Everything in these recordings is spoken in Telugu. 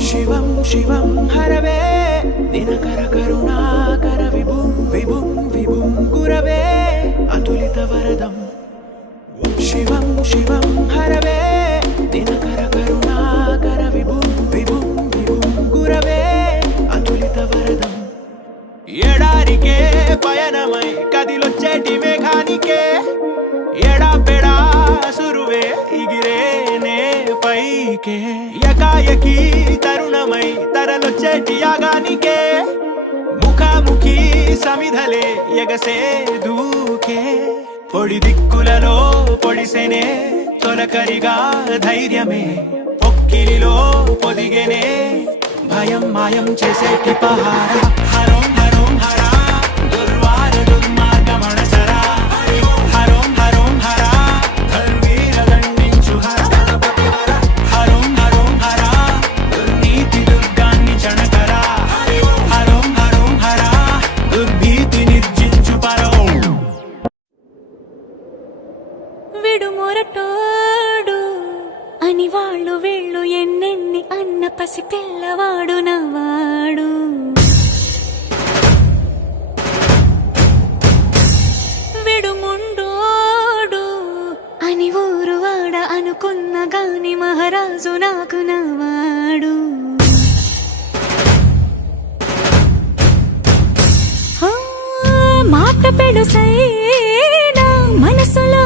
శివం శివం హరవే దినకర కరుణాకర విభుం విభుం విభుం గురవే అతులిత వరదం శివం శివం హరవే దినకర కరుణాకర విభుం విభుం విభుం గురవే అతులిత వరదం ఎడారికే పయనమై కదిలొచ్చేటి మేఘానికే ఎడా పెడా సురువే ఎగిరేనే పైకే యకాయకి తరుణమై తరలొచ్చేటి యాగానికే ముఖాముఖి సమిధలే ఎగసే దూకే పొడి దిక్కులలో పొడిసెనే తొలకరిగా ధైర్యమే పొక్కిలిలో పొదిగెనే భయం మాయం చేసేటి పహార హరోం హరోం హరా దుర్వార దుర్మార్గమణసరా హరోం హరోం హరా ధర్వీర దండించు హర హరోం హరోం హరా దుర్నీతి దుర్గాన్ని చణకరా హరోం హరోం హరా దుర్భీతి నిర్జించు పరో విడుమొరటోడు అని వాళ్ళు వీళ్ళు ఎన్నెన్ని అన్న పసి పిల్లవాడు నవ్వాడు విడుముండోడు అని ఊరు వాడ అనుకున్న గాని మహారాజు నాకు నవ్వాడు మాట పెడుసైనా మనసులో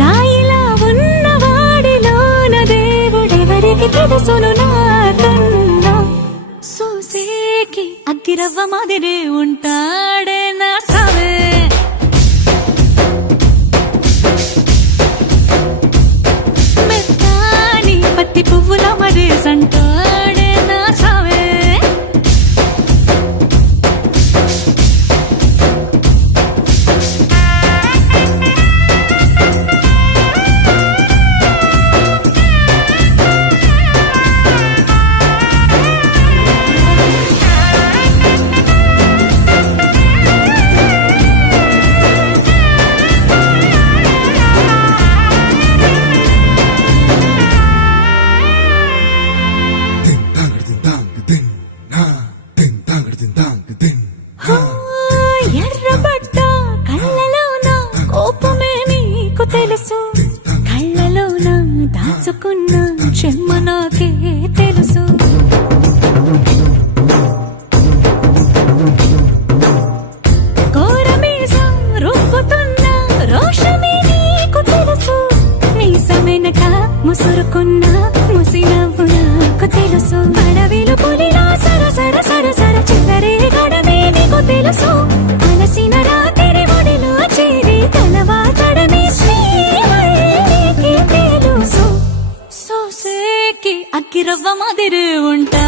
రాయిలా ఉన్నవాడిలోన దేవుడెవరికి తెలుసును నాకన్నా సూసేకి అగ్గిరవ్వ మాదిరి ఉంటాడే నా సవే మెత్తాని పత్తి పువ్వుల మరి సంటాడే నా సవే ఎర్రబడ్డ కళ్ళలోన కోపమే నీకు తెలుసు కళ్ళలోన దాచుకున్న చెమ్మ నాకే తెలుసు కోరమీసం రుబ్బుతున్న రోషమే నీకు తెలుసు మీసమెనక ముసురుకున్న ముసినవ్వు నాకు తెలుసు అడవిలు పులిలా సరసర సరసర చిల్లరే గడమే నీకు తెలుసు అలసిన రాత్రి ఒడిలో చేరి తలవాచడమే శ్రీవల్లికి తెలుసు సోసేకి అగ్గిరవ్వ మాదిరి ఉంటా